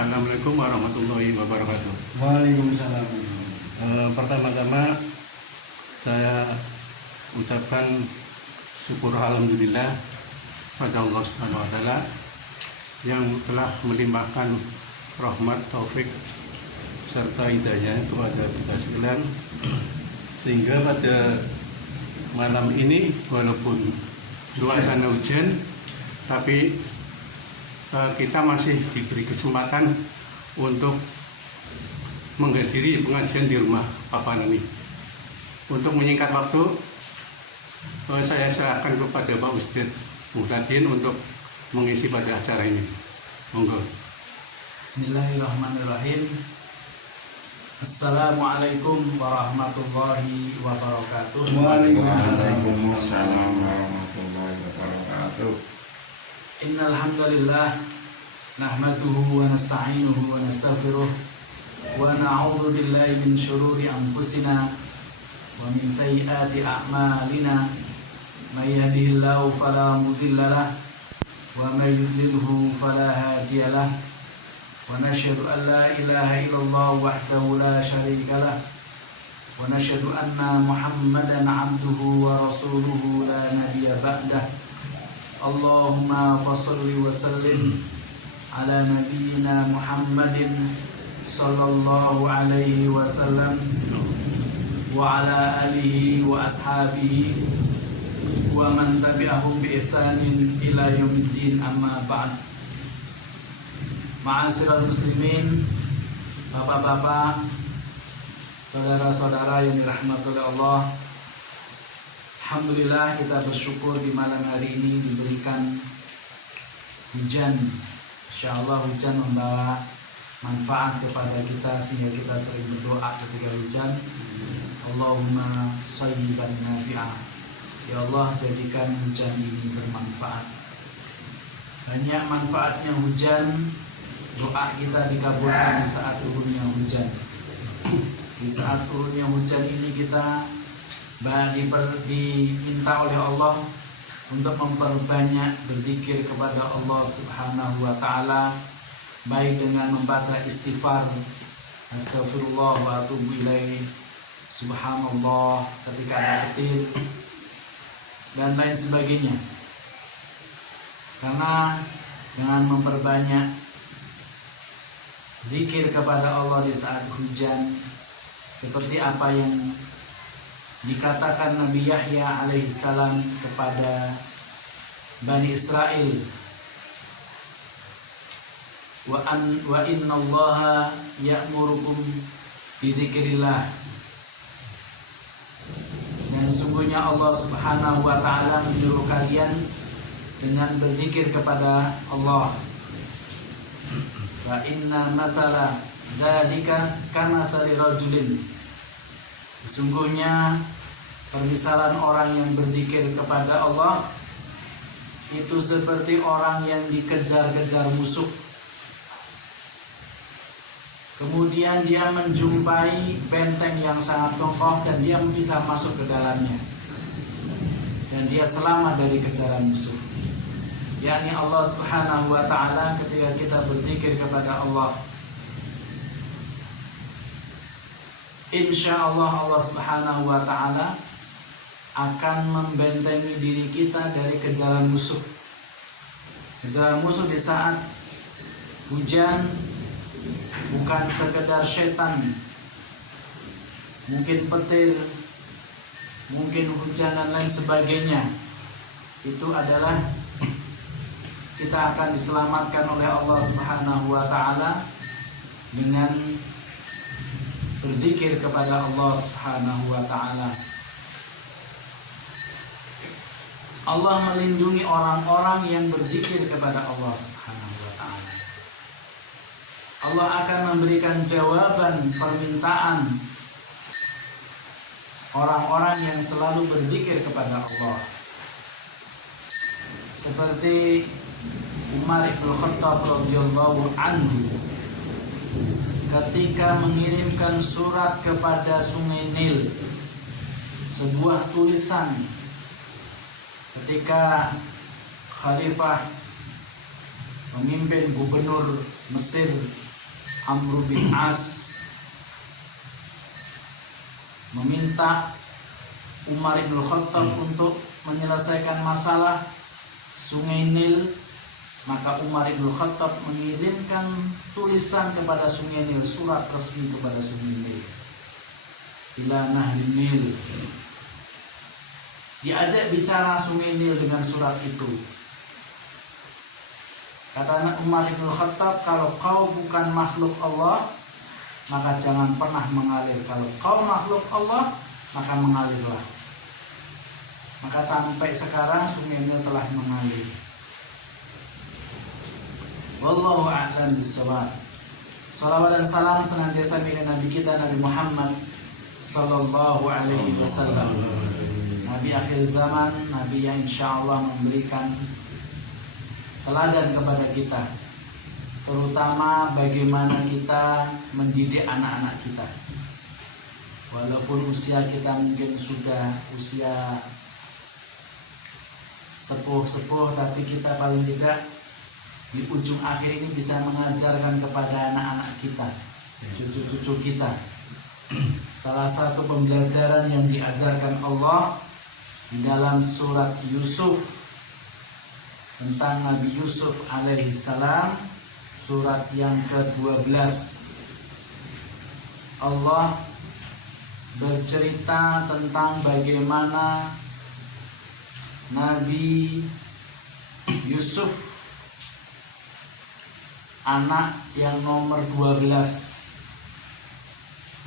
Assalamualaikum warahmatullahi wabarakatuh. Waalaikumsalam. Pertama-tama saya ucapkan syukur alhamdulillah pada Allah Subhanahu wa taala yang telah melimpahkan rahmat, taufik serta hidayah kepada kita sekalian, sehingga pada malam ini walaupun suasana hujan tapi kita masih diberi kesempatan untuk menghadiri pengajian di rumah Papa Nani. Untuk menyingkat waktu, saya serahkan kepada Pak Ustadz Muhtadin untuk mengisi pada acara ini. Monggo. Bismillahirrahmanirrahim. Assalamualaikum warahmatullahi wabarakatuh. Waalaikumsalam warahmatullahi wabarakatuh. Innal hamdalillah nahmaduhu wa nasta'inuhu wa nastaghfiruh wa na'udzu billahi min shururi anfusina wa min sayyiati a'malina. May yahdihillahu fala mudilla lahu wa may yudlilhu fala hadiya lahu. Wa nashhadu an la ilaha illallah wahdahu la syarika lahu wa nashhadu anna Muhammadan 'abduhu wa rasuluhu la nabiyya ba'dahu. Allahumma fasholli wa sallim ala nabiyyina Muhammadin sallallahu alaihi wasallam wa ala alihi wa ashabihi wa man tabi'ahum bi ihsanin ila yaumiddin, amma ba'd. Ma'asyiral muslimin, bapak-bapak, saudara-saudara yang dirahmati oleh Allah, alhamdulillah kita bersyukur di malam hari ini diberikan hujan. Insyaallah hujan membawa manfaat kepada kita sehingga kita sering berdoa ketika hujan. Allahumma shayyiban nafi'ah. Ya Allah, jadikan hujan ini bermanfaat. Banyak manfaatnya hujan. Doa kita dikabulkan di saat turunnya hujan. Di saat turunnya hujan ini kita diminta oleh Allah untuk memperbanyak berzikir kepada Allah Subhanahu wa taala, baik dengan membaca istighfar, astagfirullah wa atubu ilaih, subhanallah ketika ada petir dan lain sebagainya. Karena dengan memperbanyak zikir kepada Allah di saat hujan, seperti apa yang dikatakan Nabi Yahya alaihissalam kepada Bani Israel, wa inna allaha ya'murukum bidzikrillah, dan sesungguhnya Allah Subhanahu wa taala menyuruh kalian dengan berzikir kepada Allah. Wa inna masala dzalika kamasali rajulin, sesungguhnya permisalan orang yang berzikir kepada Allah itu seperti orang yang dikejar-kejar musuh. Kemudian dia menjumpai benteng yang sangat kokoh dan dia bisa masuk ke dalamnya. Dan dia selamat dari kejaran musuh. yakni Allah Subhanahu wa taala ketika kita berzikir kepada Allah. Insya Allah Allah Subhanahu wa ta'ala akan membentengi diri kita dari kejaran musuh. Kejaran musuh di saat hujan bukan sekedar setan, mungkin petir, mungkin hujan dan lain sebagainya. Itu adalah kita akan diselamatkan oleh Allah Subhanahu wa ta'ala dengan berzikir kepada Allah Subhanahu wa ta'ala. Allah melindungi orang-orang yang berzikir kepada Allah Subhanahu wa ta'ala. Allah akan memberikan jawaban permintaan orang-orang yang selalu berzikir kepada Allah. Seperti Umar ibn Khattab radhiyallahu anhu ketika mengirimkan surat kepada Sungai Nil, sebuah tulisan ketika Khalifah pemimpin gubernur Mesir Amr bin As meminta Umar bin Khattab untuk menyelesaikan masalah Sungai Nil, maka Umar bin Khattab mengirimkan tulisan kepada Sungai Nil, surat resmi kepada Sungai Nil, ila Nahri Nil. Diajak bicara Sungai Nil dengan surat itu. Kata Umar bin Khattab, kalau kau bukan makhluk Allah, maka jangan pernah mengalir. Kalau kau makhluk Allah, maka mengalirlah. Maka sampai sekarang Sungai Nil telah mengalir. Wallahu a'lam bishawab. Salawat dan salam senantiasa milik Nabi kita Nabi Muhammad sallallahu alaihi wasallam, Nabi akhir zaman, Nabi yang insya Allah memberikan teladan kepada kita, terutama bagaimana kita mendidik anak-anak kita. Walaupun usia kita mungkin sudah usia sepuh-sepuh, tapi kita paling tidak di ujung akhir ini bisa mengajarkan kepada anak-anak kita, cucu-cucu kita. Salah satu pembelajaran yang diajarkan Allah di dalam surat Yusuf tentang Nabi Yusuf alaihi salam, surat yang ke-12. Allah bercerita tentang bagaimana Nabi Yusuf, anak yang nomor 12,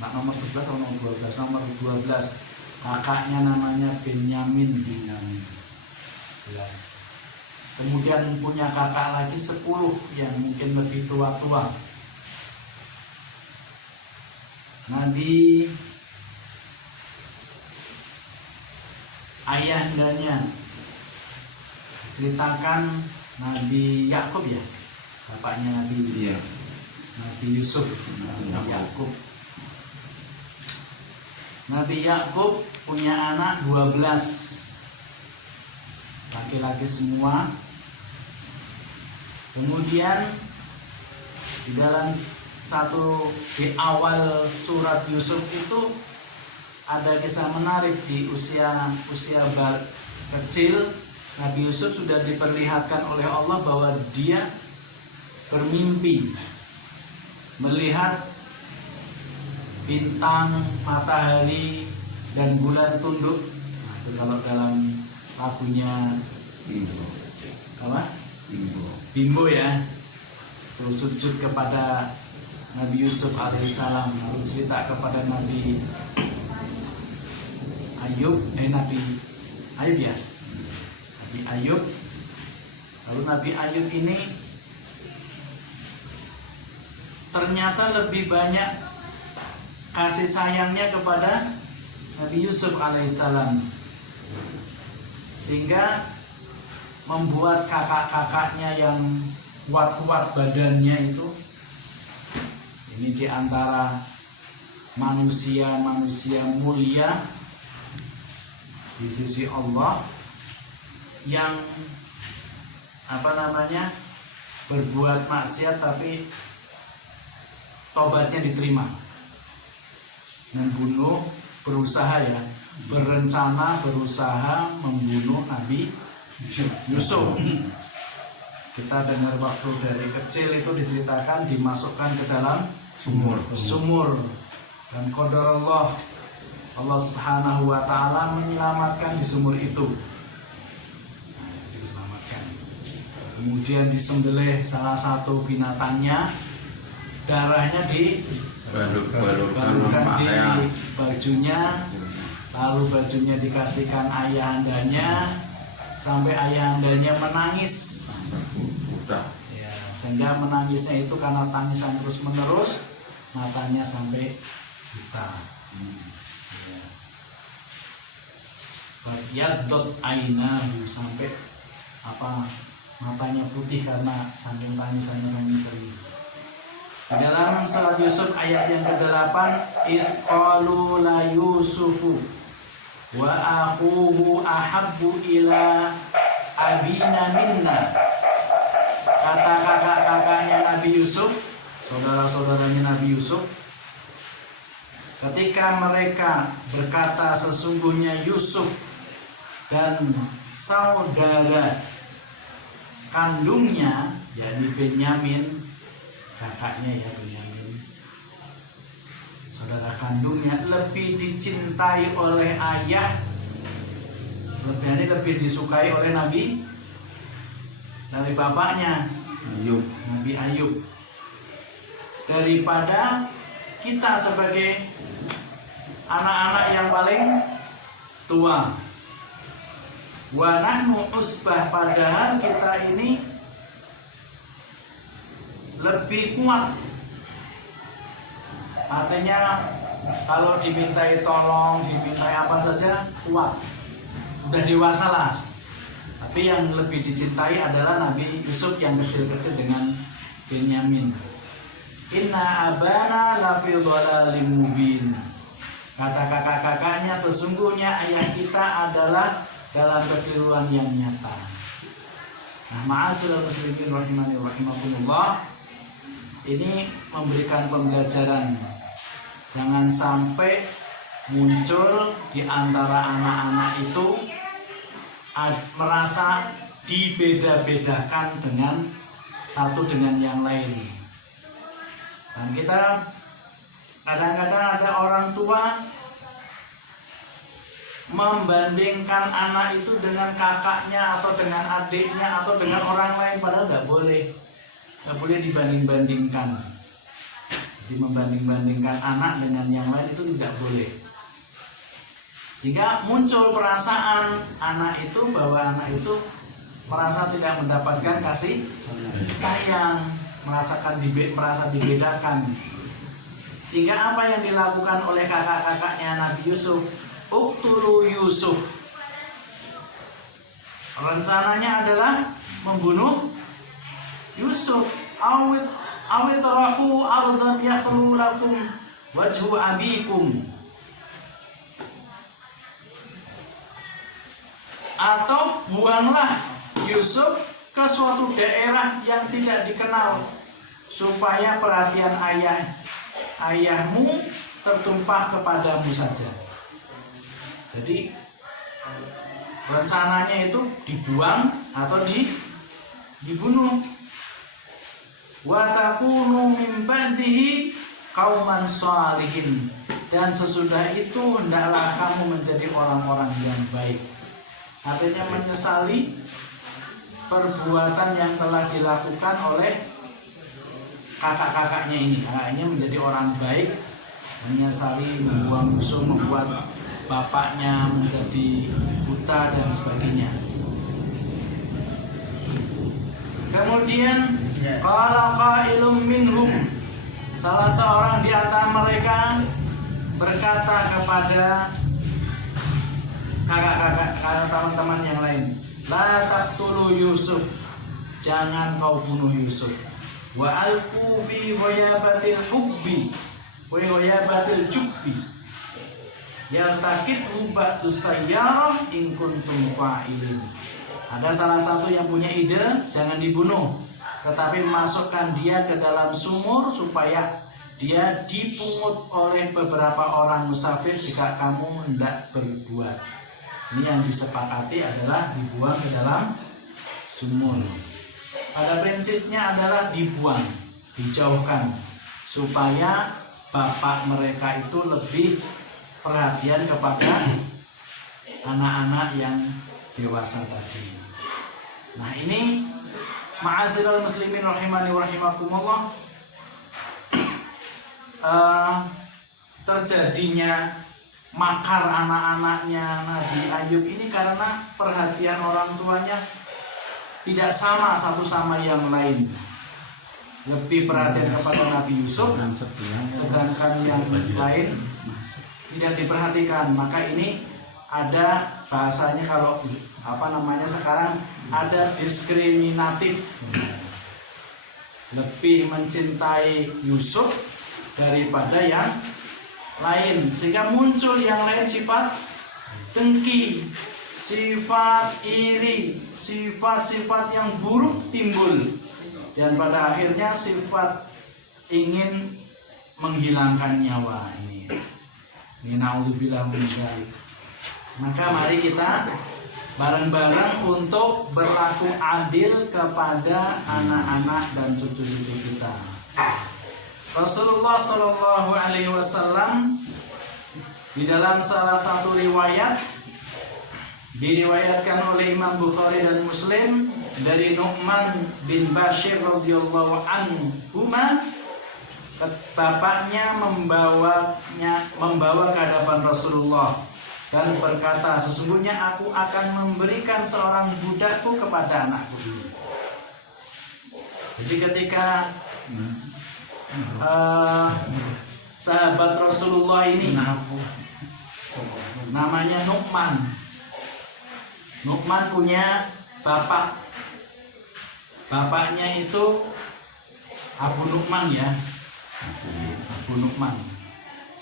nak nomor 11 atau nomor 12? Nomor 12. Kakaknya namanya Benyamin. Kemudian punya kakak lagi 10 yang mungkin lebih tua-tua. Nabi ayahandanya ceritakan Nabi Yakub, ya, bapaknya Nabi Yusuf, Nabi Yakub. Nabi Yakub punya anak 12, laki-laki semua. Kemudian di dalam di awal surat Yusuf itu ada kisah menarik. Di usia kecil Nabi Yusuf sudah diperlihatkan oleh Allah bahwa dia bermimpi melihat bintang, matahari, dan bulan tunduk. Nah, itu kalau dalam lagunya Bimbo ya, terus sujud kepada Nabi Yusuf alaihissalam, lalu cerita kepada Nabi Ayub ya, Nabi Ayub. Lalu Nabi Ayub ini ternyata lebih banyak kasih sayangnya kepada Nabi Yusuf alaihissalam, sehingga membuat kakak-kakaknya yang kuat-kuat badannya itu, ini diantara manusia-manusia mulia di sisi Allah yang berbuat maksiat tapi tobatnya diterima, berusaha membunuh Nabi Yusuf. Kita dengar waktu dari kecil itu diceritakan dimasukkan ke dalam sumur. Dan qadarullah, Allah Subhanahu wa taala menyelamatkan di sumur itu. Nah, diselamatkan. Kemudian disembelih salah satu binatangnya, darahnya dibalurkan di bajunya, lalu bajunya dikasihkan ayahandanya, sampai ayahandanya menangis. Ya, sehingga menangisnya itu karena tangisan terus menerus, matanya sampai buta. Yaddot ainahu, sampai matanya putih karena saking tangisannya saking sering. Di dalam surat Yusuf ayat yang ke-8, idz qalu la yusufu wa akhuhu ahabbu ila abina minna. Kata kakak-kakaknya Nabi Yusuf saudara-saudaranya Nabi Yusuf, ketika mereka berkata sesungguhnya Yusuf dan saudara kandungnya, yakni Benyamin, kakaknya ya Benyamin, saudara kandungnya lebih dicintai oleh ayah, lebih disukai oleh Nabi dari bapaknya Nabi Ayub daripada kita sebagai anak-anak yang paling tua. Wa nahnu usbah, padahal kita ini lebih kuat. Artinya kalau dimintai tolong, dimintai apa saja kuat. Udah dewasa lah. Tapi yang lebih dicintai adalah Nabi Yusuf yang kecil-kecil dengan Benyamin. Inna abana lafi dhalalim mubin. Kata kakak-kakaknya, sesungguhnya ayah kita adalah dalam kekeliruan yang nyata. Nah, ma'asyiral muslimin rahimani rahimakumullah, ini memberikan pembelajaran. Jangan sampai muncul di antara anak-anak itu merasa dibeda-bedakan dengan satu dengan yang lain. Dan kita kadang-kadang ada orang tua membandingkan anak itu dengan kakaknya atau dengan adiknya atau dengan orang lain, padahal nggak boleh dibanding-bandingkan. Jadi membanding-bandingkan anak dengan yang lain itu tidak boleh. Sehingga muncul perasaan anak itu bahwa anak itu merasa tidak mendapatkan kasih sayang, merasa dibedakan. Sehingga apa yang dilakukan oleh kakak-kakaknya Nabi Yusuf, uqtulu Yusuf, rencananya adalah membunuh Yusuf. Awit taraku ardan yakhlu lakum wajhu abikum, atau buanglah Yusuf ke suatu daerah yang tidak dikenal supaya perhatian ayahmu tertumpah kepadamu saja. Jadi rencananya itu dibuang atau dibunuh. Wa takunu min ba'dihi qauman shalihin, dan sesudah itu hendaklah kamu menjadi orang-orang yang baik. Artinya menyesali perbuatan yang telah dilakukan oleh kakak-kakaknya ini. Kakaknya menjadi orang baik, menyesali membuang Yusuf, membuat bapaknya menjadi buta dan sebagainya. Kemudian qala qailum minhum, salah seorang di antara mereka berkata kepada kakak-kakak, teman-teman yang lain, la taqtulu Yusuf, jangan kau bunuh Yusuf. Wa alqu fi ghayabatil hubbi wa ghayabatil jubbi yaltaqit ba'du sayyarah in kuntum fa'ilin. Ada salah satu yang punya ide, jangan dibunuh, tetapi masukkan dia ke dalam sumur supaya dia dipungut oleh beberapa orang musafir jika kamu hendak berbuat. Ini yang disepakati adalah dibuang ke dalam sumur. Pada prinsipnya adalah dibuang, dijauhkan, supaya bapak mereka itu lebih perhatian kepada anak-anak yang dewasa tadi. Nah, ini ma'asyiral muslimin rahimani wa rahimakumullah, terjadinya makar anak-anaknya Nabi Ayub ini karena perhatian orang tuanya tidak sama satu sama yang lain. Lebih perhatian kepada Nabi Yusuf, sedangkan yang lain tidak diperhatikan. Maka ini ada bahasanya, kalau sekarang ada diskriminatif, lebih mencintai Yusuf daripada yang lain, sehingga muncul yang lain sifat dengki, sifat iri, sifat-sifat yang buruk timbul, dan pada akhirnya sifat ingin menghilangkan nyawa ini. Ini naudzubillah min dzalik. Maka mari kita bareng-bareng untuk berlaku adil kepada anak-anak dan cucu-cucu kita. Rasulullah Shallallahu Alaihi Wasallam di dalam salah satu riwayat diriwayatkan oleh Imam Bukhari dan Muslim dari Nu'man bin Bashir radhiyallahu anhuma, bapaknya membawa ke hadapan Rasulullah dan berkata, sesungguhnya aku akan memberikan seorang budakku kepada anakku ini. Jadi ketika sahabat Rasulullah ini namanya Nu'man punya bapak. Bapaknya itu Abu Nu'man ya. Abu Nu'man.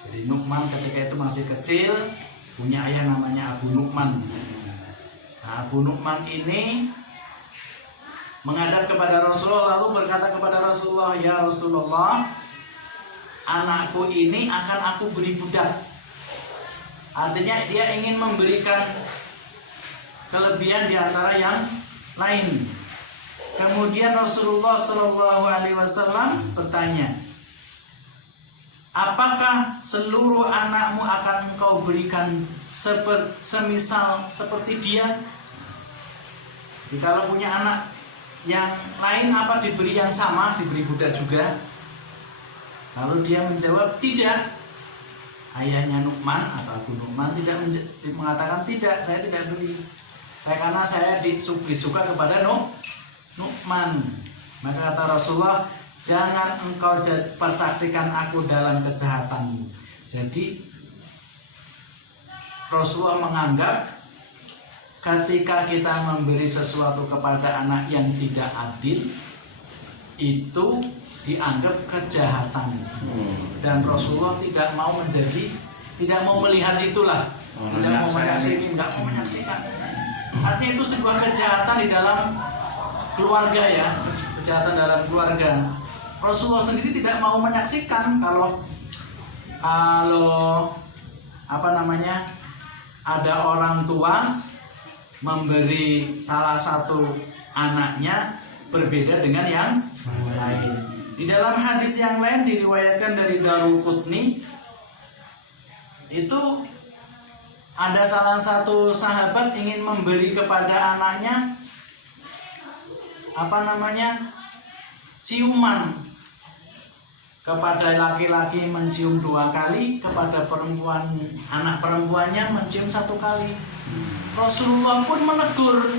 Jadi Nu'man ketika itu masih kecil punya ayah namanya Abu Nu'man. Nah, Abu Nu'man ini menghadap kepada Rasulullah lalu berkata kepada Rasulullah, ya Rasulullah, anakku ini akan aku beri budak. Artinya dia ingin memberikan kelebihan di antara yang lain. Kemudian Rasulullah Shallallahu Alaihi Wasallam bertanya, apakah seluruh anakmu akan engkau berikan semisal seperti dia? Jadi kalau punya anak yang lain, apa diberi yang sama, diberi budak juga? Lalu dia menjawab, tidak. Ayahnya Nu'man atau Abu Nu'man tidak mengatakan, tidak, saya tidak beri. Karena saya disuka kepada Nu'man. Maka kata Rasulullah, jangan engkau persaksikan aku dalam kejahatanmu. Jadi Rasulullah menganggap ketika kita memberi sesuatu kepada anak yang tidak adil, itu dianggap kejahatan. Dan Rasulullah tidak mau melihat itulah, tidak mau menyaksikan. Artinya itu sebuah kejahatan di dalam keluarga ya, kejahatan dalam keluarga. Rasulullah sendiri tidak mau menyaksikan kalau ada orang tua memberi salah satu anaknya berbeda dengan yang lain. Di dalam hadis yang lain diriwayatkan dari Daruqutni, itu ada salah satu sahabat ingin memberi kepada anaknya ciuman. Kepada laki-laki mencium 2 kali, kepada perempuan, anak perempuannya mencium 1 kali. Rasulullah pun menegur.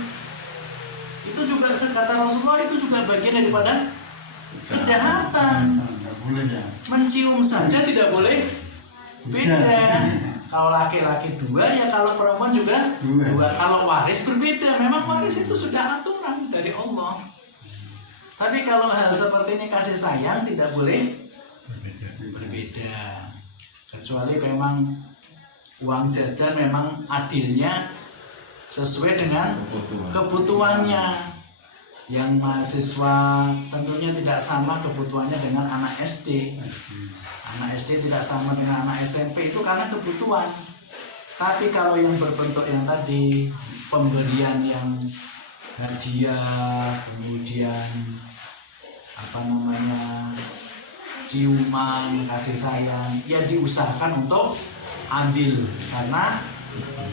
Itu juga, kata Rasulullah, itu juga bagian daripada kejahatan. Mencium saja tidak boleh beda. Kalau laki-laki 2, ya kalau perempuan juga 2. Kalau waris berbeda. Memang waris itu sudah aturan dari Allah. Tapi kalau hal seperti ini kasih sayang tidak boleh berbeda. Kecuali memang uang jajan memang adilnya sesuai dengan kebutuhannya. Yang mahasiswa tentunya tidak sama kebutuhannya dengan anak SD. Anak SD tidak sama dengan anak SMP, itu karena kebutuhan. Tapi kalau yang berbentuk yang tadi, pemberian yang hadiah, kemudian ciuman, kasih sayang, ya diusahakan untuk adil. Karena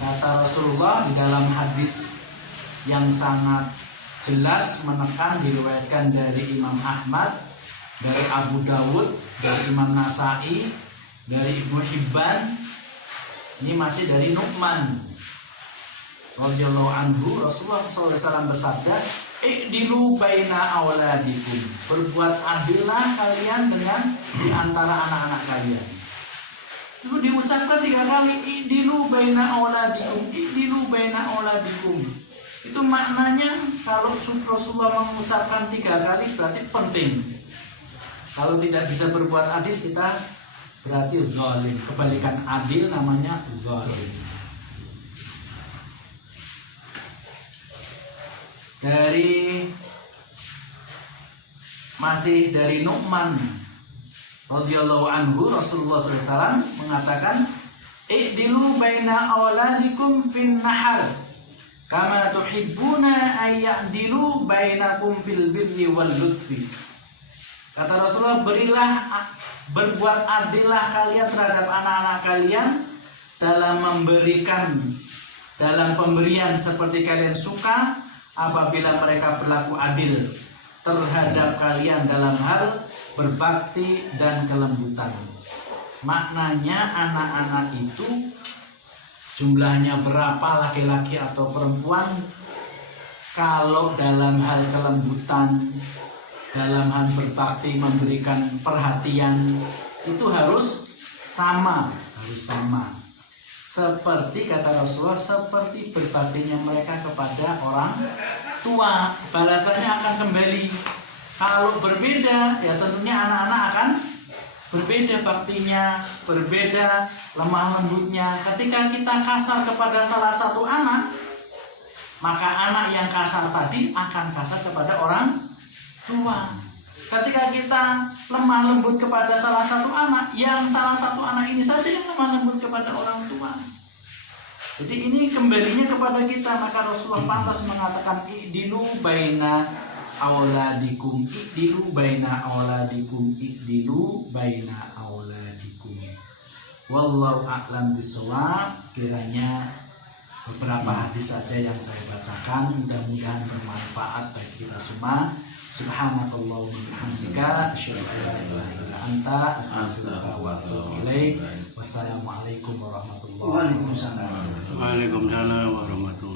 kata Rasulullah di dalam hadis yang sangat jelas menekan, diriwayatkan dari Imam Ahmad, dari Abu Dawud, dari Imam Nasai, dari Ibnu Hibban, ini masih dari Nu'man radhiyallahu anhu. Rasulullah SAW bersabda, "I'dilu baina auladikum." Berbuat adillah kalian dengan di antara anak-anak kalian. Itu diucapkan 3 kali, "I'dilu baina auladikum, i'dilu baina auladikum." Itu maknanya kalau Rasulullah mengucapkan 3 kali berarti penting. Kalau tidak bisa berbuat adil, kita berarti zalim. Kebalikan adil namanya zalim. Masih dari Nu'man radhiyallahu anhu, Rasulullah SAW mengatakan, "I'dilu baina auladikum fin nahar kama tuhibbuna ay ya'dilu bainakum fil birri wal lutfi." Kata Rasulullah, berbuat adillah kalian terhadap anak-anak kalian dalam pemberian seperti kalian suka apabila mereka berlaku adil terhadap kalian dalam hal berbakti dan kelembutan. Maknanya anak-anak itu jumlahnya berapa, laki-laki atau perempuan, kalau dalam hal kelembutan, dalam hal berbakti, memberikan perhatian, itu harus sama. Seperti kata Rasulullah, seperti berbaktinya mereka kepada orang tua, balasannya akan kembali. Kalau berbeda, ya tentunya anak-anak akan berbeda baktinya, berbeda lemah lembutnya. Ketika kita kasar kepada salah satu anak, maka anak yang kasar tadi akan kasar kepada orang tua. Ketika kita lemah lembut kepada salah satu anak, yang salah satu anak ini saja yang lemah lembut kepada orang tua. Jadi ini kembalinya kepada kita. Maka Rasulullah pantas mengatakan, i'dilu baina auladikum, i'dilu baina auladikum, i'dilu baina auladikum. Wallahu a'lam bishawab. Kiranya beberapa hadis saja yang saya bacakan, mudah-mudahan bermanfaat bagi kita semua. Subhanakallahumma wa bihamdika asyhadu an la ilaha illa anta astaghfiruka wa atubu ilaik. Wassalamualaikum warahmatullahi wabarakatuh. Waalaikumsalam warahmatullahi